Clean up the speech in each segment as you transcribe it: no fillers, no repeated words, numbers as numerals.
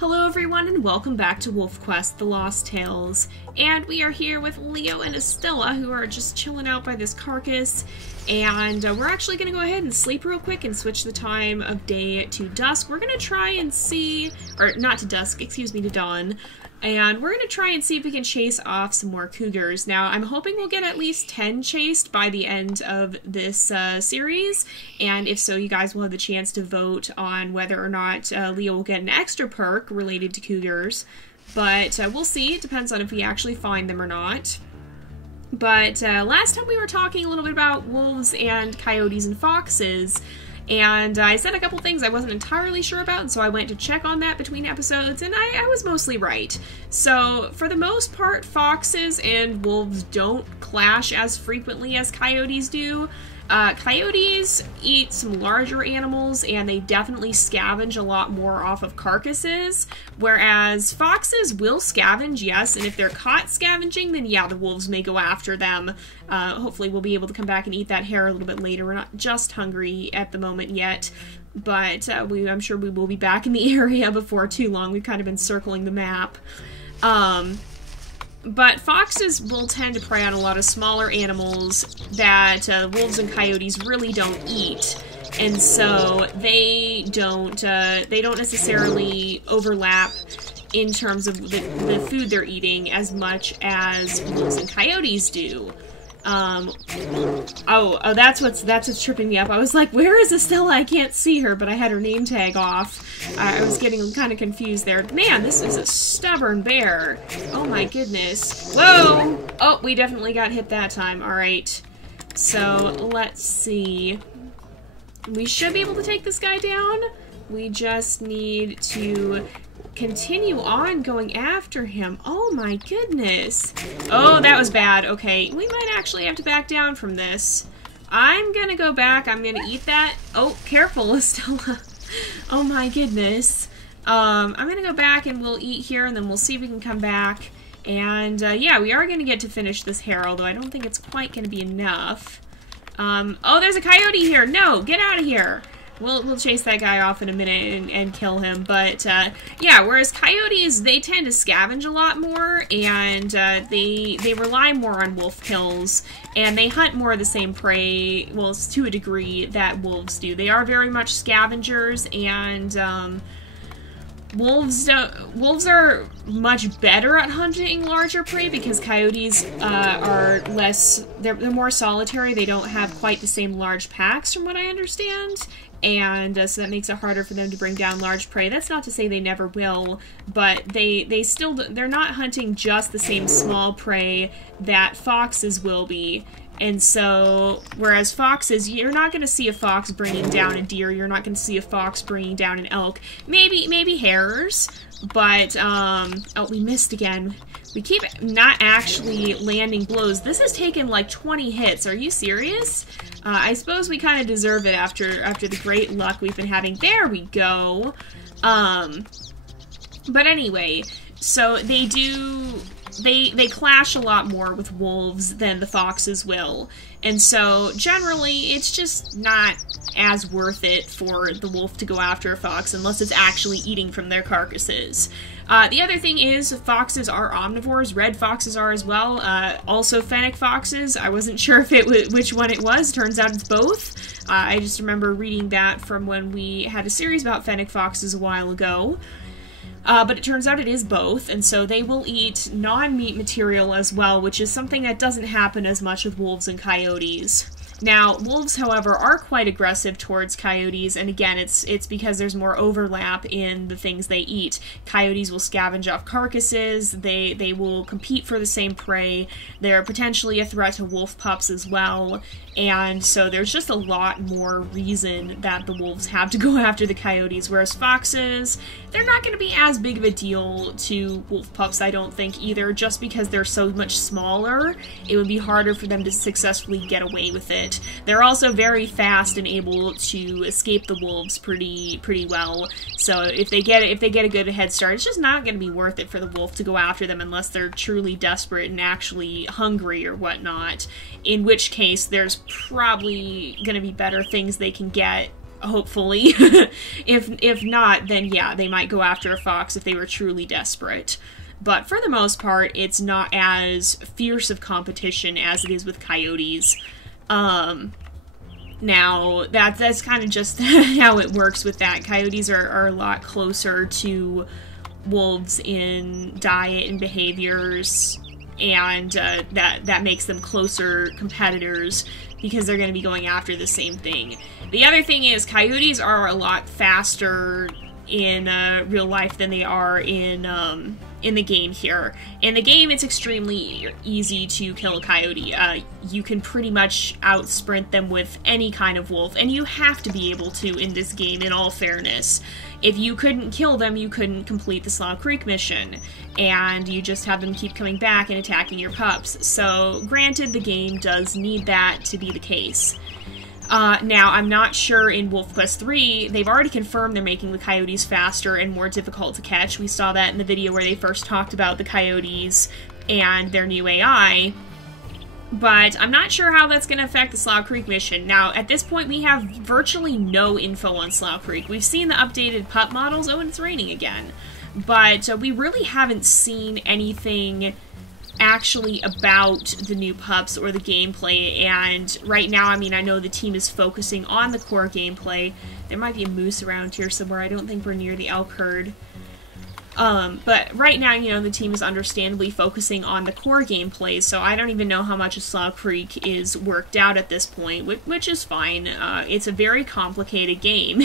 Hello everyone and welcome back to WolfQuest, The Lost Tales. And we are here with Leo and Estella who are just chilling out by this carcass. And we're actually going to go ahead and sleep real quick and switch the time of day to dusk. We're going to try and see, or not to dusk, excuse me, to dawn. And we're going to try and see if we can chase off some more cougars. Now, I'm hoping we'll get at least 10 chased by the end of this series. And if so, you guys will have the chance to vote on whether or not Leo will get an extra perk related to cougars. But we'll see. It depends on if we actually find them or not. But last time we were talking a little bit about wolves and coyotes and foxes. And I said a couple things I wasn't entirely sure about, and so I went to check on that between episodes, and I was mostly right. So, for the most part, foxes and wolves don't clash as frequently as coyotes do. Coyotes eat some larger animals, and they definitely scavenge a lot more off of carcasses, whereas foxes will scavenge, yes, and if they're caught scavenging, then yeah, the wolves may go after them. Hopefully we'll be able to come back and eat that hare a little bit later. We're not just hungry at the moment yet, but I'm sure we will be back in the area before too long. We've kind of been circling the map. But foxes will tend to prey on a lot of smaller animals that wolves and coyotes really don't eat, and so they don't necessarily overlap in terms of the food they're eating as much as wolves and coyotes do. That's what's tripping me up. I was like, where is Estella? I can't see her, but I had her name tag off. I was getting kind of confused there. Man, this is a stubborn bear. Oh my goodness. Whoa! Oh, we definitely got hit that time. Alright. So, let's see. We should be able to take this guy down. We just need to continue on going after him. Oh my goodness. Oh, that was bad. Okay, we might actually have to back down from this. I'm gonna go back. I'm gonna eat that. Oh, careful, Estella. Oh my goodness. I'm gonna go back and we'll eat here and then we'll see if we can come back. And yeah, we are gonna get to finish this hare, although I don't think it's quite gonna be enough. Oh, there's a coyote here. No, get out of here. We'll chase that guy off in a minute and kill him, but yeah, whereas coyotes, they tend to scavenge a lot more, and they rely more on wolf kills, and they hunt more of the same prey, well, to a degree, that wolves do. They are very much scavengers, and wolves are much better at hunting larger prey because coyotes are less, they're more solitary. They don't have quite the same large packs, from what I understand. And so that makes it harder for them to bring down large prey. That's not to say they never will, but they're not hunting just the same small prey that foxes will be. And so, whereas foxes, you're not going to see a fox bringing down a deer, you're not going to see a fox bringing down an elk. Maybe hares, but, oh, we missed again. We keep not actually landing blows. This has taken like 20 hits. Are you serious? I suppose we kind of deserve it after the great luck we've been having. There we go. But anyway, so they clash a lot more with wolves than the foxes will. And so, generally, it's just not as worth it for the wolf to go after a fox unless it's actually eating from their carcasses. The other thing is, foxes are omnivores. Red foxes are as well. Also fennec foxes. I wasn't sure if which one it was. Turns out it's both. I just remember reading that from when we had a series about fennec foxes a while ago. But it turns out it is both, and so they will eat non-meat material as well, which is something that doesn't happen as much with wolves and coyotes. Now, wolves, however, are quite aggressive towards coyotes, and again, it's because there's more overlap in the things they eat. Coyotes will scavenge off carcasses, they will compete for the same prey, they're potentially a threat to wolf pups as well, and so there's just a lot more reason that the wolves have to go after the coyotes, whereas foxes, they're not going to be as big of a deal to wolf pups, I don't think, either, just because they're so much smaller, it would be harder for them to successfully get away with it. They're also very fast and able to escape the wolves pretty well. So if they get a good head start, it's just not going to be worth it for the wolf to go after them unless they're truly desperate and actually hungry or whatnot. In which case, there's probably going to be better things they can get hopefully. If not, then yeah, they might go after a fox if they were truly desperate. But for the most part, it's not as fierce of competition as it is with coyotes. Now, that's kind of just how it works with that. Coyotes are a lot closer to wolves in diet and behaviors, and that makes them closer competitors because they're going to be going after the same thing. The other thing is coyotes are a lot faster in real life than they are in the game here. In the game, it's extremely easy to kill a coyote. You can pretty much out-sprint them with any kind of wolf, and you have to be able to in this game, in all fairness. If you couldn't kill them, you couldn't complete the Slough Creek mission, and you just have them keep coming back and attacking your pups. So, granted, the game does need that to be the case. Now, I'm not sure in WolfQuest 3, they've already confirmed they're making the coyotes faster and more difficult to catch. We saw that in the video where they first talked about the coyotes and their new AI. But I'm not sure how that's going to affect the Slough Creek mission. Now, at this point, we have virtually no info on Slough Creek. We've seen the updated pup models. Oh, and it's raining again. But we really haven't seen anything actually about the new pups or the gameplay, and right now, I mean, I know the team is focusing on the core gameplay. There might be a moose around here somewhere. I don't think we're near the elk herd. But right now, you know, the team is understandably focusing on the core gameplay, so I don't even know how much of Slough Creek is worked out at this point, which is fine. It's a very complicated game.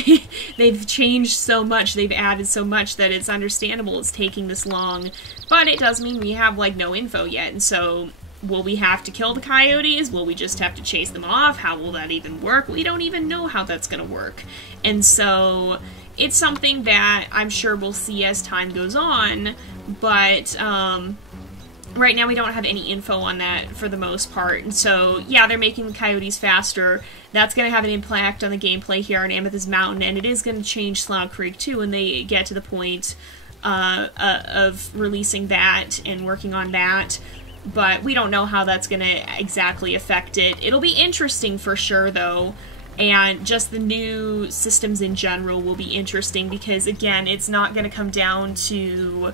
They've changed so much, they've added so much that it's understandable it's taking this long, but it does mean we have, like, no info yet, and so will we have to kill the coyotes? Will we just have to chase them off? How will that even work? We don't even know how that's gonna work. And so it's something that I'm sure we'll see as time goes on, but right now we don't have any info on that for the most part. And so, yeah, they're making the coyotes faster. That's going to have an impact on the gameplay here on Amethyst Mountain, and it is going to change Slough Creek too when they get to the point of releasing that and working on that. But we don't know how that's going to exactly affect it. It'll be interesting for sure, though. And just the new systems in general will be interesting because, again, it's not going to come down to...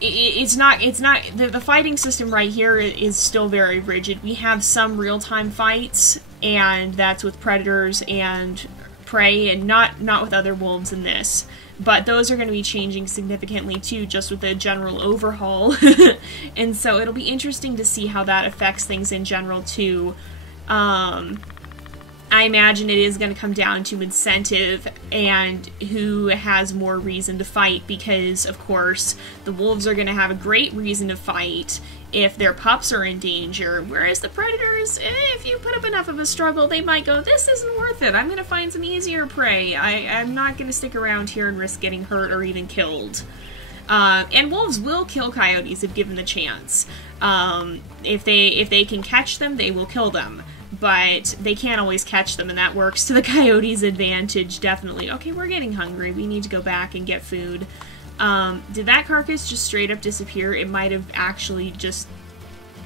The fighting system right here is still very rigid. We have some real-time fights, and that's with predators and prey, and not with other wolves in this. But those are going to be changing significantly, too, just with the general overhaul. And so it'll be interesting to see how that affects things in general, too. I imagine it is going to come down to incentive and who has more reason to fight because, of course, the wolves are going to have a great reason to fight if their pups are in danger, whereas the predators, if you put up enough of a struggle, they might go, this isn't worth it, I'm going to find some easier prey, I'm not going to stick around here and risk getting hurt or even killed. And wolves will kill coyotes if given the chance. If they can catch them, they will kill them. But they can't always catch them, and that works to the coyotes' advantage, definitely. Okay, we're getting hungry. We need to go back and get food. Did that carcass just straight up disappear? It might have actually just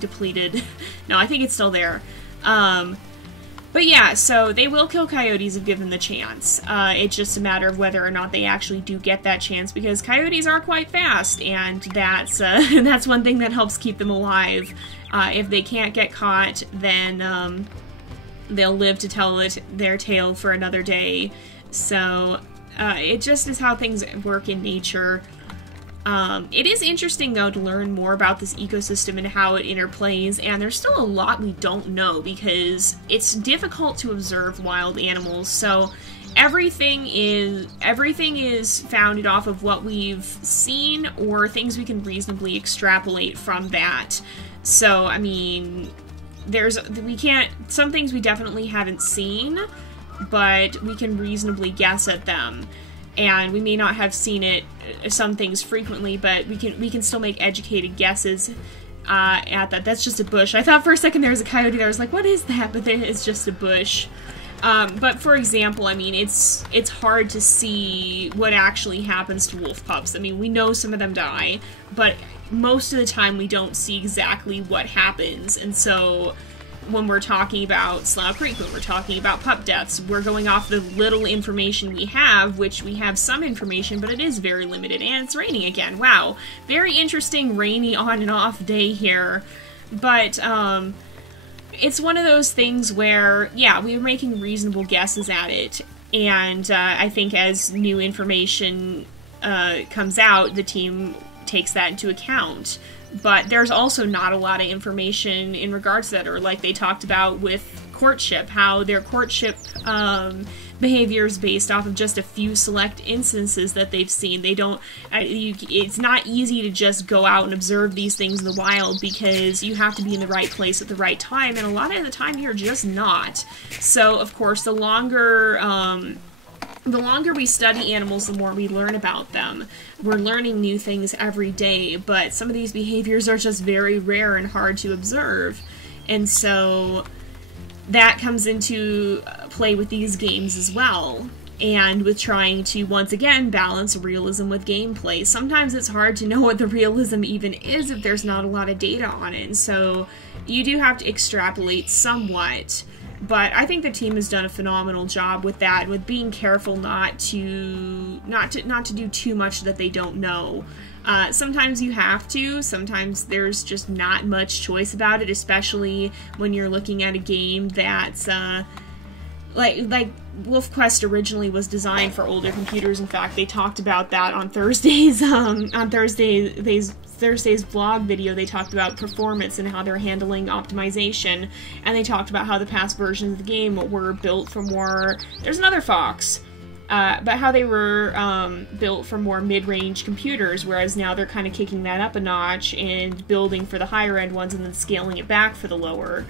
depleted. No, I think it's still there. But yeah, so they will kill coyotes if given the chance. It's just a matter of whether or not they actually do get that chance, because coyotes are quite fast, and that's that's one thing that helps keep them alive. If they can't get caught, then they'll live to tell their tale for another day. So it just is how things work in nature. It is interesting, though, to learn more about this ecosystem and how it interplays, and there's still a lot we don't know because it's difficult to observe wild animals, so everything is founded off of what we've seen or things we can reasonably extrapolate from that. So, I mean, some things we definitely haven't seen, but we can reasonably guess at them. And we may not have seen some things frequently, but we can still make educated guesses at that. That's just a bush. I thought for a second there was a coyote there. I was like, what is that? But then it's just a bush. But for example, I mean, it's hard to see what actually happens to wolf pups. I mean, we know some of them die, but most of the time we don't see exactly what happens. And so when we're talking about Slough Creek, when we're talking about pup deaths. We're going off the little information we have, which we have some information, but it is very limited. And it's raining again. Wow. Very interesting rainy on and off day here. But, it's one of those things where, yeah, we were making reasonable guesses at it. And I think as new information comes out, the team takes that into account. But there's also not a lot of information in regards to that, or like they talked about with courtship, how their courtship behavior is based off of just a few select instances that they've seen. They don't, it's not easy to just go out and observe these things in the wild, because you have to be in the right place at the right time, and a lot of the time you're just not. So, of course, the longer we study animals, the more we learn about them. We're learning new things every day, but some of these behaviors are just very rare and hard to observe. And so that comes into play with these games as well, and with trying to, once again, balance realism with gameplay. Sometimes it's hard to know what the realism even is if there's not a lot of data on it, and so you do have to extrapolate somewhat. But I think the team has done a phenomenal job with that, with being careful not to do too much that they don't know. Sometimes you have to. Sometimes there's just not much choice about it, especially when you're looking at a game that's like WolfQuest originally was designed for older computers. In fact, they talked about that on Thursday's vlog video. They talked about performance and how they're handling optimization, and they talked about how the past versions of the game were built for more, there's another fox, but how they were built for more mid-range computers, whereas now they're kind of kicking that up a notch and building for the higher end ones and then scaling it back for the lower.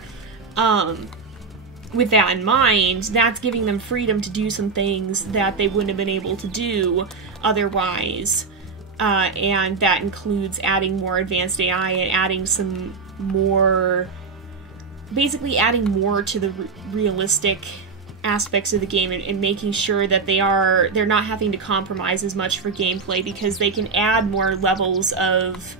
With that in mind, that's giving them freedom to do some things that they wouldn't have been able to do otherwise. And that includes adding more advanced AI and adding some more, basically adding more to the realistic aspects of the game, and making sure that they're not having to compromise as much for gameplay, because they can add more levels of,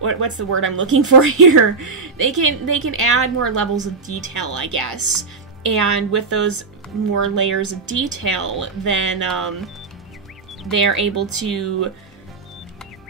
what's the word I'm looking for here? They can add more levels of detail, I guess. And with those more layers of detail, then they're able to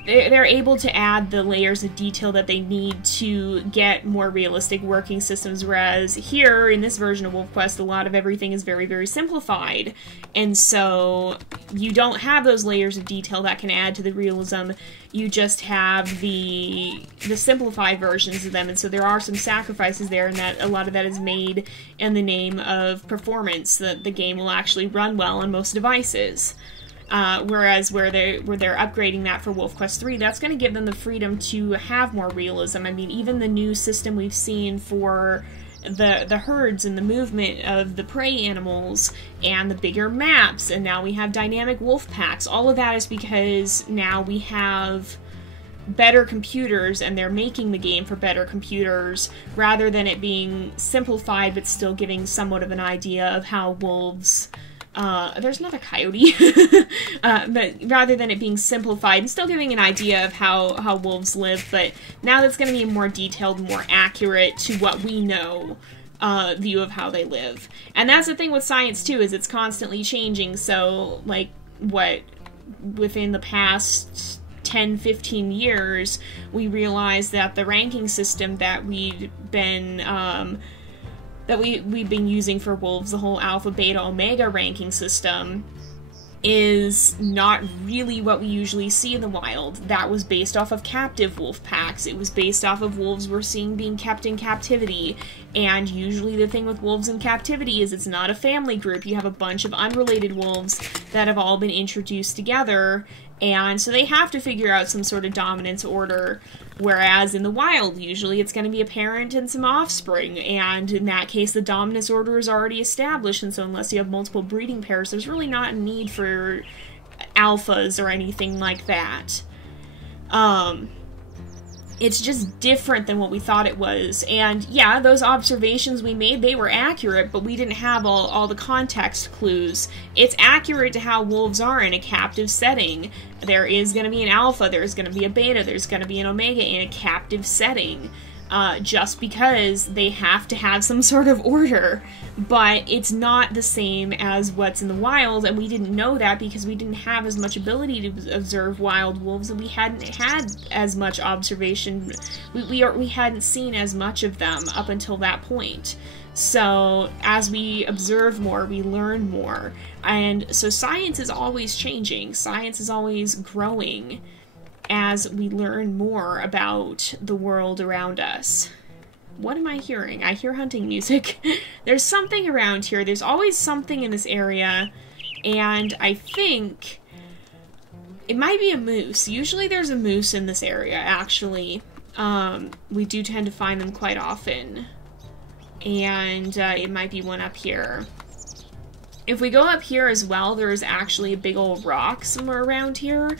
add the layers of detail that they need to get more realistic working systems, whereas here, in this version of WolfQuest, a lot of everything is very, very simplified. And so you don't have those layers of detail that can add to the realism. You just have the simplified versions of them, and so there are some sacrifices there, and that a lot of that is made in the name of performance, that the game will actually run well on most devices. Whereas where they're upgrading that for WolfQuest 3, that's going to give them the freedom to have more realism. I mean, even the new system we've seen for the herds and the movement of the prey animals and the bigger maps, and now we have dynamic wolf packs. All of that is because now we have better computers, and they're making the game for better computers, rather than it being simplified but still giving somewhat of an idea of how wolves... there's another coyote. But rather than it being simplified and still giving an idea of how wolves live, but now that's going to be a more detailed, more accurate to what we know view of how they live. And that's the thing with science too, is it's constantly changing. So like within the past 10-15 years, we realized that the ranking system that we've been using for wolves, the whole alpha, beta, omega ranking system, is not really what we usually see in the wild. That was based off of captive wolf packs. It was based off of wolves we're seeing being kept in captivity. And usually the thing with wolves in captivity is it's not a family group. You have a bunch of unrelated wolves that have all been introduced together, and so they have to figure out some sort of dominance order. Whereas in the wild, usually it's going to be a parent and some offspring, and in that case the dominance order is already established, and so unless you have multiple breeding pairs, there's really not a need for alphas or anything like that. It's just different than what we thought it was. And yeah, those observations we made, they were accurate, but we didn't have all the context clues. It's accurate to how wolves are in a captive setting. There is going to be an alpha, there's going to be a beta, there's going to be an omega in a captive setting. just because they have to have some sort of order. But it's not the same as what's in the wild, and we didn't know that because we didn't have as much ability to observe wild wolves, and we hadn't had as much observation. We hadn't seen as much of them up until that point. So as we observe more, we learn more. And so science is always changing. Science is always growing as we learn more about the world around us. What am I hearing? I hear hunting music. There's something around here. There's always something in this area. And I think it might be a moose. Usually there's a moose in this area, actually. We do tend to find them quite often. And it might be one up here. If we go up here as well, there is actually a big old rock somewhere around here.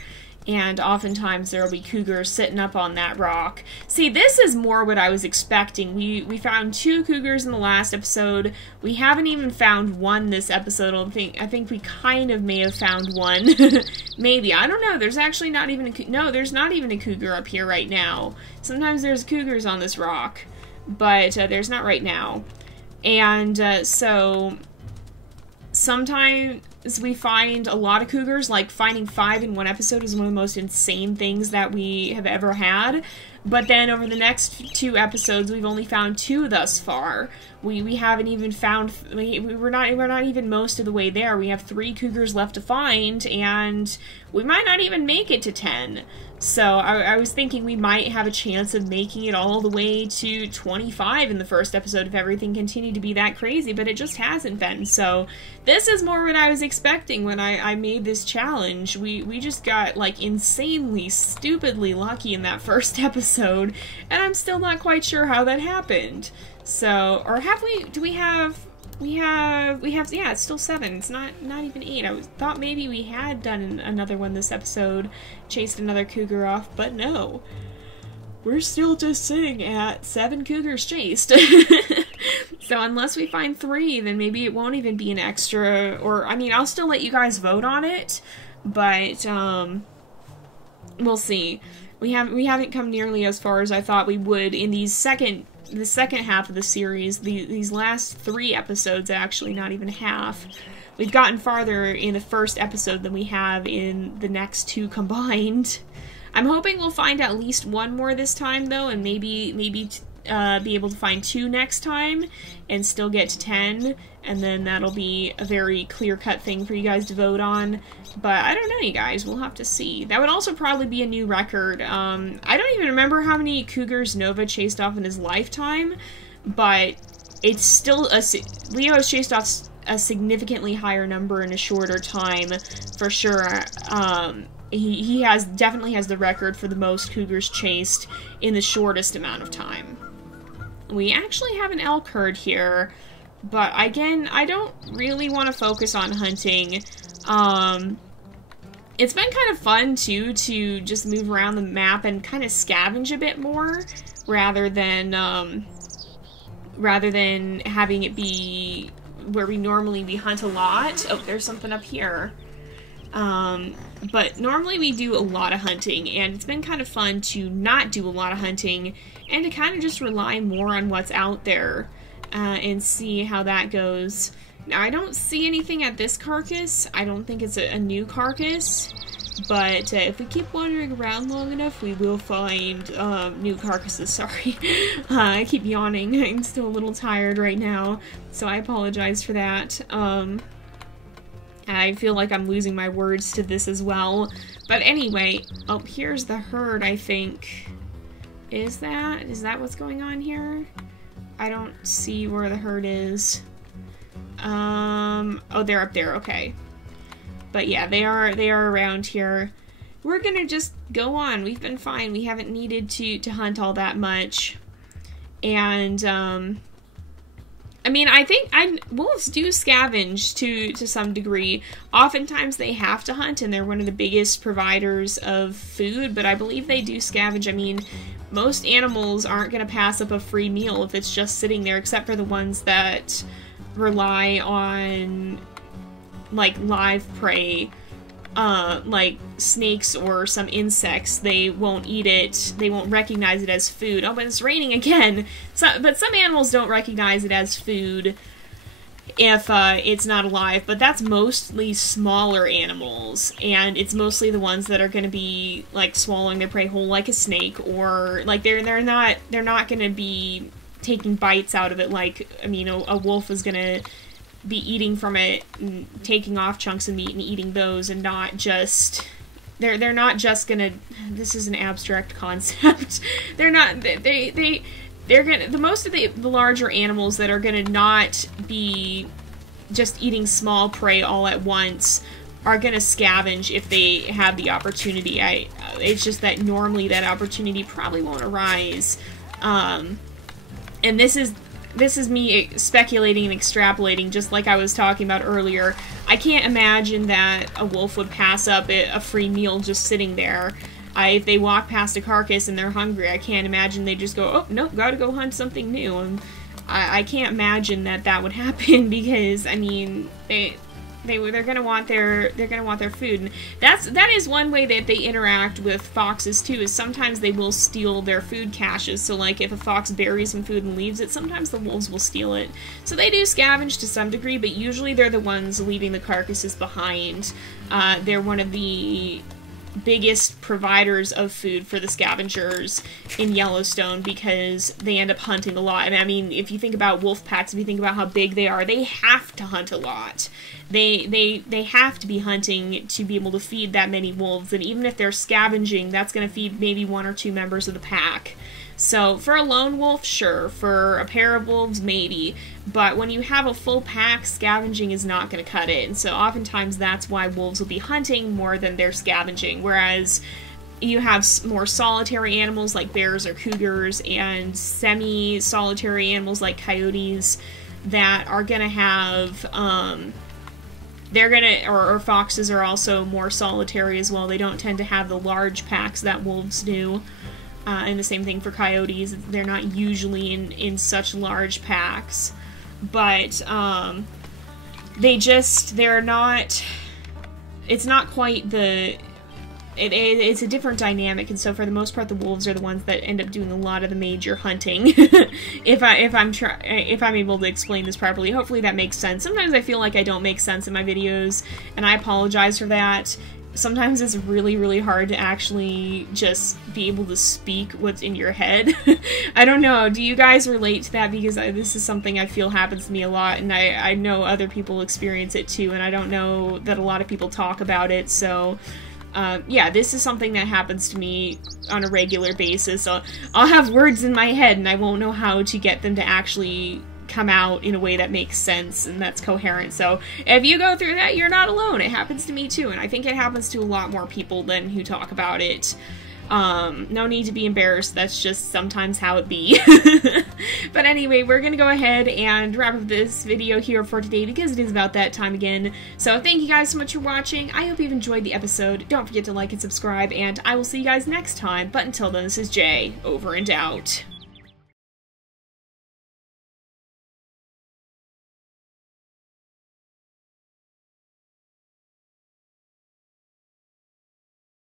And oftentimes there will be cougars sitting up on that rock. See, this is more what I was expecting. We found 2 cougars in the last episode. We haven't even found one this episode. I think we kind of may have found one. Maybe. I don't know. There's actually not even a... No, there's not even a cougar up here right now. Sometimes there's cougars on this rock. But there's not right now. And so... sometimes we find a lot of cougars, like finding 5 in one episode is one of the most insane things that we have ever had. But then over the next 2 episodes, we've only found 2 thus far. We haven't even found, we're not even most of the way there. We have 3 cougars left to find, and we might not even make it to 10. So I was thinking we might have a chance of making it all the way to 25 in the first episode if everything continued to be that crazy, but it just hasn't been. So this is more what I was expecting when I made this challenge. We just got like insanely, stupidly lucky in that first episode, and I'm still not quite sure how that happened. So, or have we, yeah, it's still 7. It's not even 8. I thought maybe we had done another one this episode, chased another cougar off, but no. We're still just sitting at 7 cougars chased. So unless we find 3, then maybe it won't even be an extra, or, I mean, I'll still let you guys vote on it, but, we'll see. We haven't come nearly as far as I thought we would in the second half of the series. These last 3 episodes, actually, not even half. We've gotten farther in the first episode than we have in the next 2 combined. I'm hoping we'll find at least 1 more this time, though, and maybe be able to find 2 next time and still get to 10, and then that'll be a very clear-cut thing for you guys to vote on. But I don't know, you guys. We'll have to see. That would also probably be a new record. I don't even remember how many cougars Nova chased off in his lifetime, but it's still Leo has chased off a significantly higher number in a shorter time, for sure. He definitely has the record for the most cougars chased in the shortest amount of time. We actually have an elk herd here, but again, I don't really want to focus on hunting. It's been kind of fun, too, to just move around the map and kind of scavenge a bit more, rather than having it be where we normally hunt a lot. Oh, there's something up here. But normally we do a lot of hunting, and it's been kind of fun to not do a lot of hunting, and to kind of just rely more on what's out there, and see how that goes. Now, I don't see anything at this carcass. I don't think it's a new carcass, but if we keep wandering around long enough, we will find new carcasses. Sorry. I keep yawning. I'm still a little tired right now, so I apologize for that. I feel like I'm losing my words to this as well. But anyway, oh, here's the herd, I think. Is that what's going on here? I don't see where the herd is. Oh, they're up there, okay. But yeah, they are around here. We're gonna just go on. We've been fine. We haven't needed to hunt all that much. And, I mean, I think wolves do scavenge to some degree. Oftentimes they have to hunt, and they're one of the biggest providers of food, but I believe they do scavenge. I mean, most animals aren't going to pass up a free meal if it's just sitting there, except for the ones that rely on, like, live prey like snakes or some insects, they won't eat it, they won't recognize it as food. Oh, but it's raining again! But some animals don't recognize it as food if it's not alive, but that's mostly smaller animals, and it's mostly the ones that are going to be, like, swallowing their prey whole like a snake, or, like, they're not going to be taking bites out of it like, I mean, a wolf is going to be eating from it and taking off chunks of meat and eating those, and not just, they're not just gonna, this is an abstract concept, they're gonna, most of the larger animals that are gonna not be just eating small prey all at once are gonna scavenge if they have the opportunity. It's just that normally that opportunity probably won't arise, and this is me speculating and extrapolating, just like I was talking about earlier. I can't imagine that a wolf would pass up a free meal just sitting there. If they walk past a carcass and they're hungry, I can't imagine they just go, oh, nope, gotta go hunt something new. And I can't imagine that would happen, because, I mean, they're gonna want their food. And that is one way that they interact with foxes too, is sometimes they will steal their food caches. So like if a fox buries some food and leaves it, sometimes the wolves will steal it. So they do scavenge to some degree, but usually they're the ones leaving the carcasses behind. They're one of the biggest providers of food for the scavengers in Yellowstone, because they end up hunting a lot. And I mean, if you think about wolf packs, if you think about how big they are, they have to hunt a lot. They have to be hunting to be able to feed that many wolves, and even if they're scavenging, that's going to feed maybe 1 or 2 members of the pack. So for a lone wolf, sure. For a pair of wolves, maybe. But when you have a full pack, scavenging is not going to cut it. And so oftentimes that's why wolves will be hunting more than they're scavenging. Whereas you have more solitary animals like bears or cougars, and semi-solitary animals like coyotes that are going to have, or foxes are also more solitary as well. They don't tend to have the large packs that wolves do. And the same thing for coyotes. They're not usually in such large packs. But, they're not, it's not quite it's a different dynamic, and so for the most part the wolves are the ones that end up doing a lot of the major hunting. if I'm able to explain this properly. Hopefully that makes sense. Sometimes I feel like I don't make sense in my videos, and I apologize for that. Sometimes it's really, really hard to actually just be able to speak what's in your head. I don't know, do you guys relate to that? Because this is something I feel happens to me a lot, and I know other people experience it too, and I don't know that a lot of people talk about it, so yeah, this is something that happens to me on a regular basis. I'll have words in my head, and I won't know how to get them to actually come out in a way that makes sense and that's coherent. So if you go through that, you're not alone. It happens to me too, and I think it happens to a lot more people than who talk about it. No need to be embarrassed, that's just sometimes how it be. But anyway, we're gonna go ahead and wrap up this video here for today, because it is about that time again. So thank you guys so much for watching. I hope you've enjoyed the episode. Don't forget to like and subscribe, and I will see you guys next time. But until then, this is Jay, over and out.